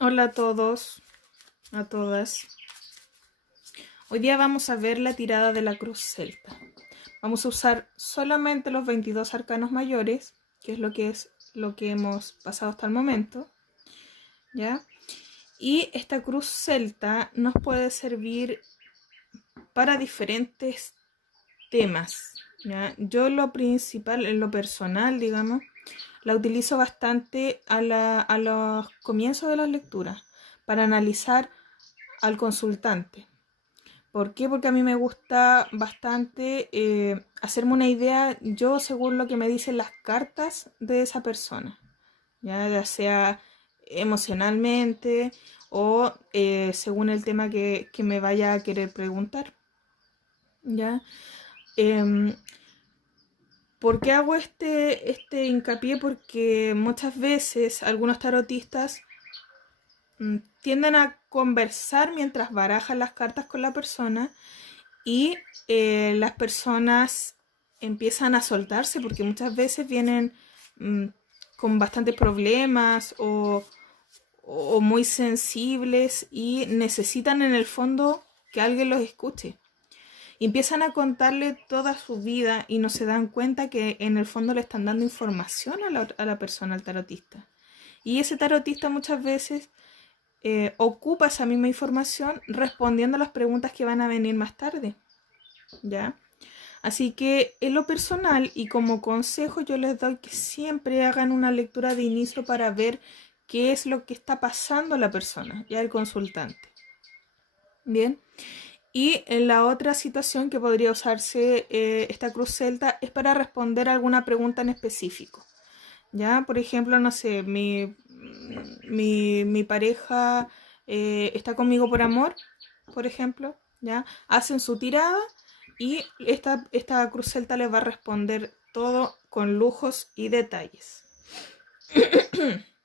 Hola a todos, a todas. Hoy día vamos a ver la tirada de la cruz celta. Vamos a usar solamente los 22 arcanos mayores, que es lo que hemos pasado hasta el momento, ¿ya? Y esta cruz celta nos puede servir para diferentes temas, ¿ya? Yo lo principal, en lo personal, digamos, la utilizo bastante a los comienzos de las lecturas para analizar al consultante. ¿Por qué? Porque a mí me gusta bastante hacerme una idea yo según lo que me dicen las cartas de esa persona, ya sea emocionalmente o según el tema que me vaya a querer preguntar. ¿Ya? Eh, ¿Por qué hago este hincapié? Porque muchas veces algunos tarotistas tienden a conversar mientras barajan las cartas con la persona y las personas empiezan a soltarse porque muchas veces vienen mmm, con bastantes problemas o muy sensibles y necesitan en el fondo que alguien los escuche. Y empiezan a contarle toda su vida y no se dan cuenta que en el fondo le están dando información a la persona, al tarotista. Y ese tarotista muchas veces ocupa esa misma información respondiendo a las preguntas que van a venir más tarde. ¿Ya? Así que en lo personal y como consejo yo les doy que siempre hagan una lectura de inicio para ver qué es lo que está pasando a la persona, ya el consultante. Bien. Y en la otra situación que podría usarse esta cruz celta es para responder alguna pregunta en específico. Ya, por ejemplo, no sé, mi pareja está conmigo por amor, por ejemplo, ya, hacen su tirada y esta cruz celta les va a responder todo con lujos y detalles.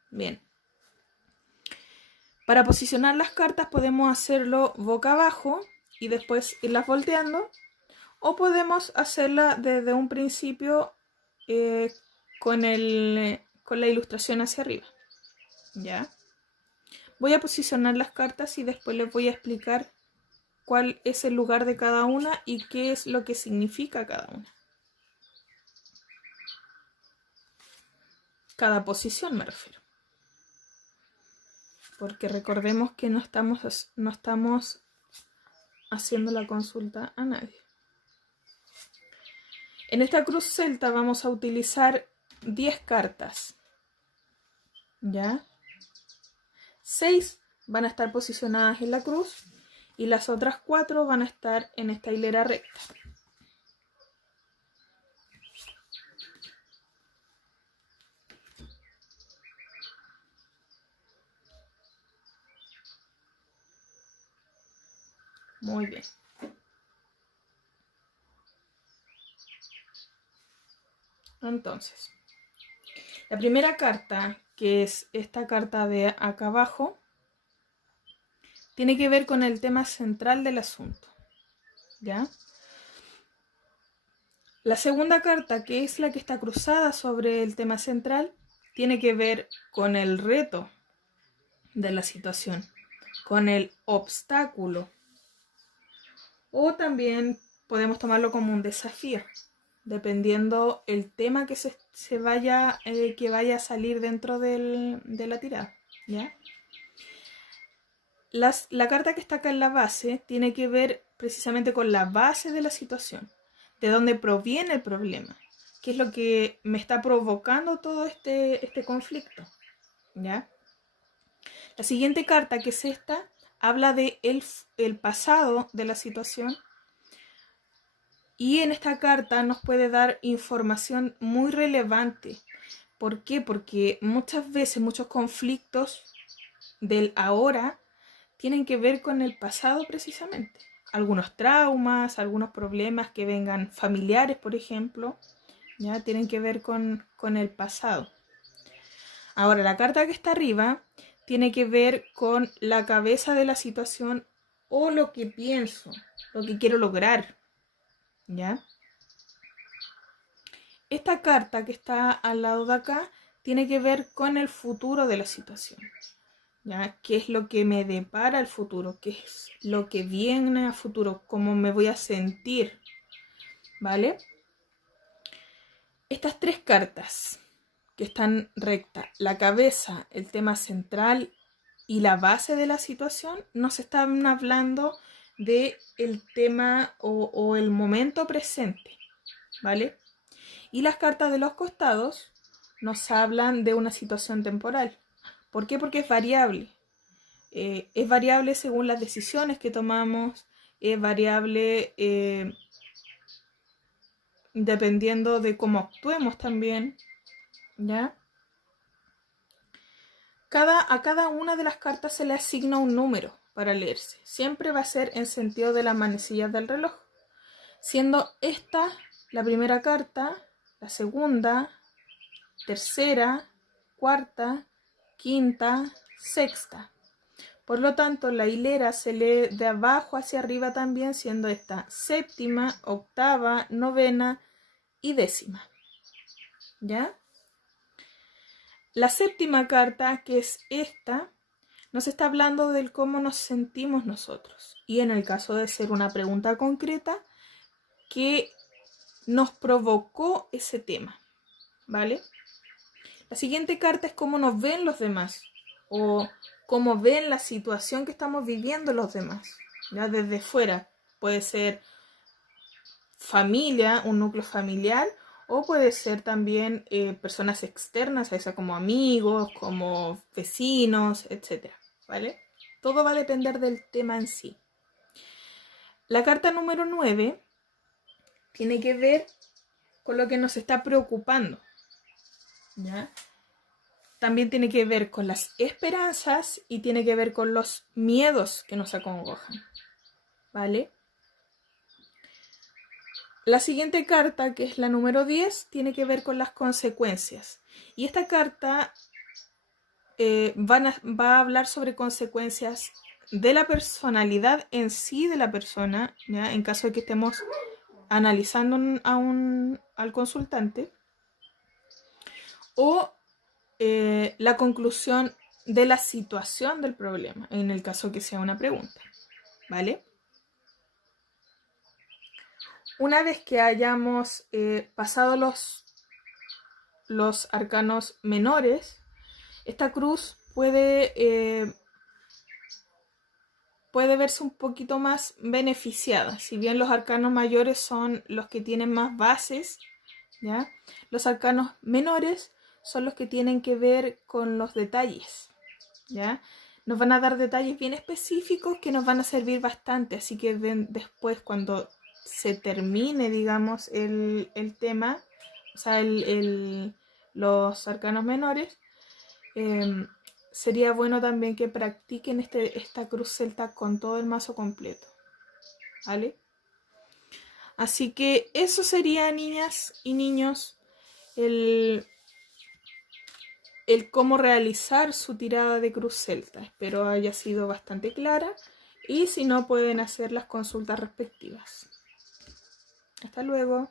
Bien. Para posicionar las cartas podemos hacerlo boca abajo y después irlas volteando, o podemos hacerla desde un principio eh, con la ilustración hacia arriba. ¿Ya? Voy a posicionar las cartas y después les voy a explicar cuál es el lugar de cada una y qué es lo que significa cada una. Cada posición me refiero. Porque recordemos que no estamos haciendo la consulta a nadie. En esta cruz celta vamos a utilizar 10 cartas. ¿Ya? 6 van a estar posicionadas en la cruz y las otras 4 van a estar en esta hilera recta. Muy bien. Entonces, la primera carta, que es esta carta de acá abajo, tiene que ver con el tema central del asunto. ¿Ya? La segunda carta, que es la que está cruzada sobre el tema central, tiene que ver con el reto de la situación, con el obstáculo. O también podemos tomarlo como un desafío, dependiendo el tema que que vaya a salir dentro de la tirada. ¿Ya? La carta que está acá en la base tiene que ver precisamente con la base de la situación, de dónde proviene el problema, qué es lo que me está provocando todo este conflicto. ¿Ya? La siguiente carta, que es esta, habla de el pasado de la situación. Y en esta carta nos puede dar información muy relevante. ¿Por qué? Porque muchas veces muchos conflictos del ahora tienen que ver con el pasado precisamente. Algunos traumas, algunos problemas que vengan familiares, por ejemplo, ya tienen que ver con el pasado. Ahora, la carta que está arriba tiene que ver con la cabeza de la situación o lo que pienso, lo que quiero lograr, ¿ya? Esta carta que está al lado de acá tiene que ver con el futuro de la situación. ¿ya? ¿Qué es lo que me depara el futuro? ¿Qué es lo que viene a futuro? ¿Cómo me voy a sentir? ¿Vale? Estas tres cartas que están rectas, la cabeza, el tema central y la base de la situación, nos están hablando de el tema o el momento presente, ¿vale? Y las cartas de los costados nos hablan de una situación temporal. ¿Por qué? Porque es variable. Es variable según las decisiones que tomamos, es variable dependiendo de cómo actuemos también, ¿ya? A cada una de las cartas se le asigna un número para leerse. Siempre va a ser en sentido de las manecillas del reloj, siendo esta la primera carta, la segunda, tercera, cuarta, quinta, sexta. Por lo tanto, la hilera se lee de abajo hacia arriba también, siendo esta séptima, octava, novena y décima. ¿Ya? La séptima carta, que es esta, nos está hablando del cómo nos sentimos nosotros. Y en el caso de ser una pregunta concreta, que nos provocó ese tema. ¿Vale? La siguiente carta es cómo nos ven los demás. O cómo ven la situación que estamos viviendo los demás. Ya desde fuera. Puede ser familia, un núcleo familiar, o puede ser también personas externas a esa, como amigos, como vecinos, etc. ¿Vale? Todo va a depender del tema en sí. La carta número 9 tiene que ver con lo que nos está preocupando, ¿ya? También tiene que ver con las esperanzas y tiene que ver con los miedos que nos acongojan, ¿vale? La siguiente carta, que es la número 10, tiene que ver con las consecuencias. Y esta carta va a hablar sobre consecuencias de la personalidad en sí de la persona, ¿ya? En caso de que estemos analizando al consultante, o la conclusión de la situación del problema, en el caso que sea una pregunta, ¿vale? Una vez que hayamos pasado los arcanos menores, esta cruz puede verse un poquito más beneficiada. Si bien los arcanos mayores son los que tienen más bases, ¿ya? Los arcanos menores son los que tienen que ver con los detalles, ¿ya? Nos van a dar detalles bien específicos que nos van a servir bastante, así que después cuando se termine, digamos, el tema, o sea, los arcanos menores, sería bueno también que practiquen esta cruz celta con todo el mazo completo, ¿vale? Así que eso sería, niñas y niños, el cómo realizar su tirada de cruz celta. Espero haya sido bastante clara y si no pueden hacer las consultas respectivas. Hasta luego.